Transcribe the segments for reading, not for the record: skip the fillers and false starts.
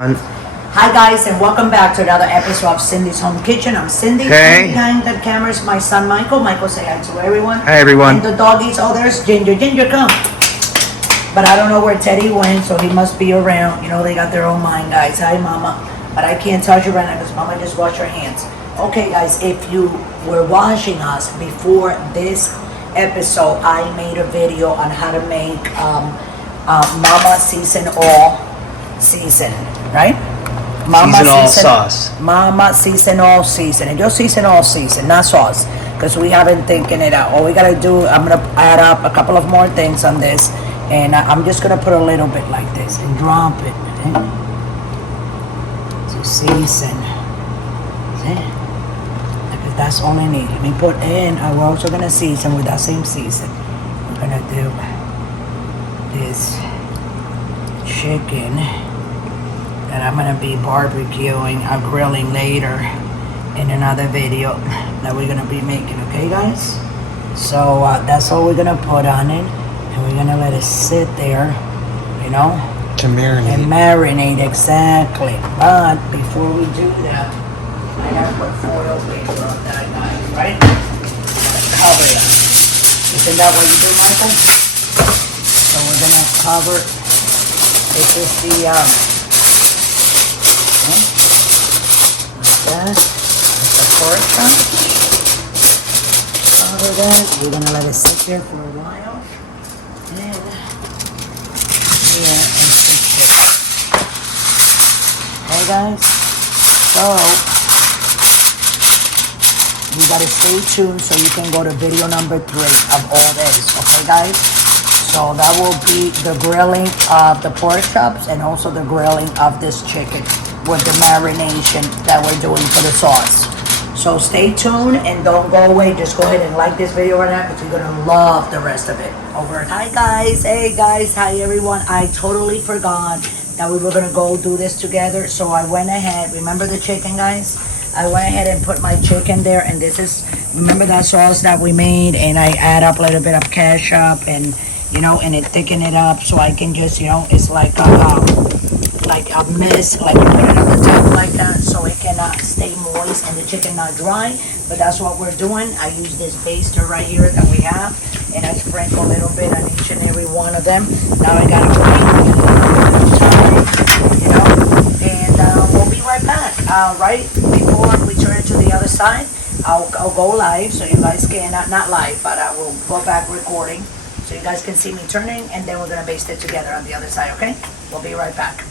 Hi guys, and welcome back to another episode of Cindy's Home Kitchen. I'm Cindy. Hey. And behind the camera is my son Michael. Michael, say hi to everyone. Hi everyone. And the doggies. Oh, there's Ginger. Ginger, come. But I don't know where Teddy went, so he must be around. You know, they got their own mind, guys. Hi, Mama. But I can't touch you right now because Mama just washed her hands. Okay, guys, if you were watching us before this episode, I made a video on how to make Mama season all season, right? Mama season all sauce. Mama season all season. And just season all season, not sauce. Because we haven't thinking it out. All we gotta do, I'm gonna add up a couple of more things on this. And I'm just gonna put a little bit like this and drop it. Okay? So season. See? Because that's all I need. Let me put in, we're also gonna season with that same season. We're gonna do this chicken that I'm gonna be barbecuing or grilling later in another video that we're gonna be making, okay guys? So that's all we're gonna put on it, and we're gonna let it sit there, you know, To marinate. and marinate, exactly. But before we do that, I gotta put foil paper on that, guys, right? Cover that. Isn't that what you do, Michael? So we're gonna cover. This is the like that. It's the pork chop. Cover that. We're gonna let it sit there for a while. And here is the chicken. Okay, guys. So you gotta stay tuned so you can go to video number 3 of all this. Okay, guys. So that will be the grilling of the pork chops and also the grilling of this chicken with the marination that we're doing for the sauce. So stay tuned and don't go away. Just go ahead and like this video right now because you're gonna love the rest of it. Over. Hi guys, hey guys, hi everyone. I totally forgot that we were gonna go do this together. So I went ahead, remember the chicken, guys? I went ahead and put my chicken there, and this is, remember that sauce that we made, and I add up a little bit of ketchup and, you know, and it thicken it up so I can just, you know, it's like a mist, like you put it on the top like that so it cannot stay moist and the chicken not dry. But that's what we're doing. I use this baster right here that we have, and I sprinkle a little bit on each and every one of them. Now I gotta wait a little time, you know, and we'll be right back. Right before we turn it to the other side, I'll go live so you guys can, not live, but I will go back recording so you guys can see me turning, and then we're gonna baste it together on the other side, okay? We'll be right back.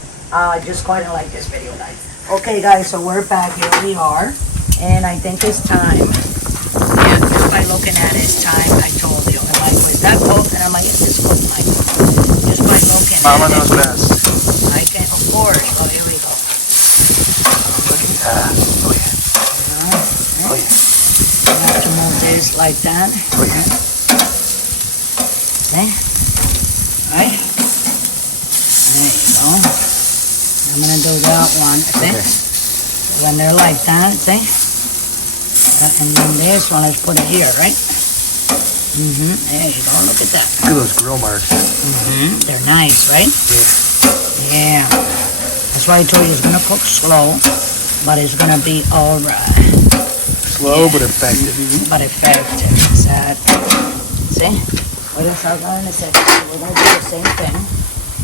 Just go ahead and like this video, guys. Okay, guys, so we're back. Here we are, and I think it's time. Yeah, just by looking at it, it's time. I told you. And Michael, is that cooked? And I'm like, yes, it's cooked, Michael. Just by looking Mama at knows it. best. I can, of course. Oh, here we go. Look at that. Oh yeah. Oh yeah. You have to move this like that. Oh yeah. See? Right? There you go. I'm gonna do that one. See? Okay. When they're like that, see? And then this one, let's put it here, right? There you go. Look at that. Look at those grill marks. They're nice, right? Yeah. Yeah. That's why I told you it's gonna cook slow, but it's gonna be alright. Slow but effective. But effective, exactly. See? What else I'm gonna say? We're gonna do the same thing.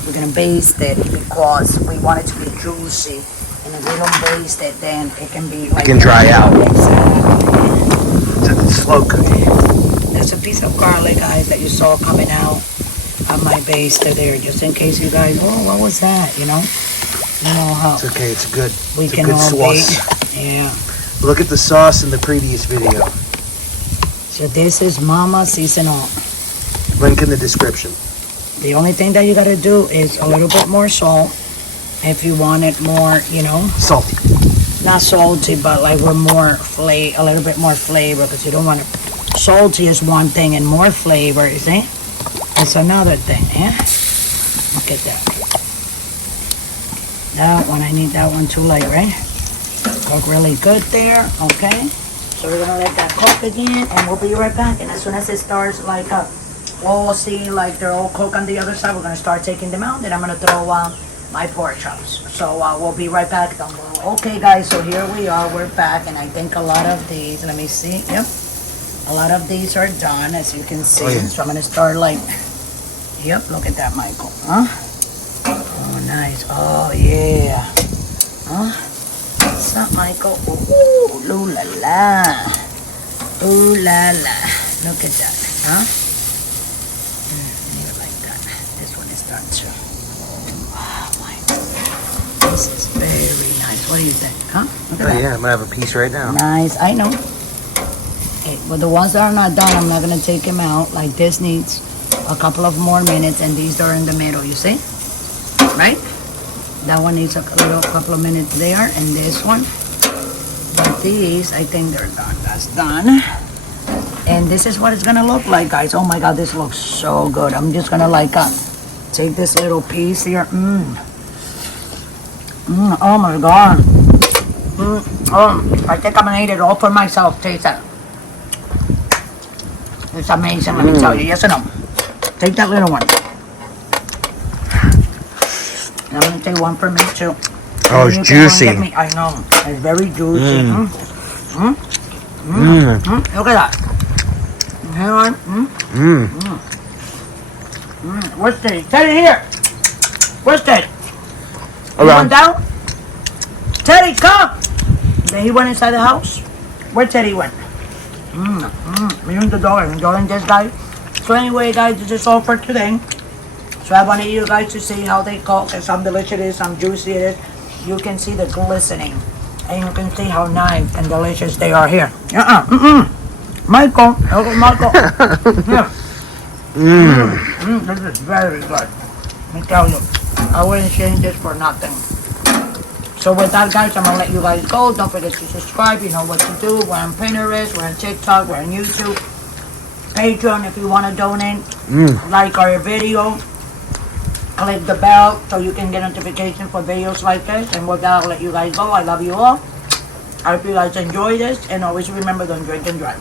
We're gonna baste it because we want it to be juicy. And if we don't baste it, then it can be like... It can dry out. Exactly. It's slow cooking. There's a piece of garlic, guys, that you saw coming out of my baster there, just in case you guys, oh, what was that, you know? You know how... It's okay. It's good. We it's can a good all sauce. be... Yeah. Look at the sauce in the previous video. So this is Mama Season All. Link in the description. The only thing that you gotta do is a little bit more salt if you want it more, you know, Salty. not salty, but like we're more a little bit more flavor, because you don't want it. Salty is one thing, and more flavor, you see? It's another thing, yeah? Look at that. That one, I need that one too, like, right? Look really good there, okay? So we're gonna let that cook again, and we'll be right back. And as soon as it starts we'll see like they're all cooked on the other side, we're gonna start taking them out. Then I'm gonna throw my pork chops. So we'll be right back. Okay, guys, so here we are. We're back, and I think a lot of these. Let me see. Yep, a lot of these are done, as you can see. Oh, yeah. So I'm gonna start like. Yep, look at that, Michael. Huh? Oh, nice. Oh, yeah. Huh? What's up, Michael? Ooh, ooh la la. Ooh la la. Look at that. Huh? Leave it like that. This one is done too. Oh, my God. This is very nice. What do you think? Huh? Look at Oh that. yeah, I'm gonna have a piece right now. Nice. I know. Okay, but the ones that are not done, I'm not going to take them out. Like this needs a couple of more minutes, and these are in the middle, you see? Right? That one needs a couple of minutes there, and this one. But these, I think they're done. That's done. And this is what it's gonna look like, guys. Oh my God, this looks so good. I'm just gonna like take this little piece here. Oh my God. I think I'm gonna eat it all for myself. Taste that. It's amazing, let me tell you. Yes or no? Take that little one. And I'm gonna take one for me too. Oh, it's juicy. I know. It's very juicy. Look at that. Hang on. Where's Teddy? Teddy, here. Where's Teddy? He went down? Teddy, come! Then he went inside the house. Where Teddy went? Me and the dog are enjoying this, guys. So anyway, guys, this is all for today. So I wanted you guys to see how they cook and how delicious it is, how juicy it is. You can see the glistening. And you can see how nice and delicious they are here. Michael. Hello, Michael. Yeah. This is very good. Let me tell you. I wouldn't change this for nothing. So with that, guys, I'm going to let you guys go. Don't forget to subscribe. You know what to do. We're on Pinterest. We're on TikTok. We're on YouTube. Patreon if you want to donate. Like our video. Click the bell so you can get notifications for videos like this. And with that, I'll let you guys go. I love you all. I hope you guys enjoy this. And always remember, don't drink and drive.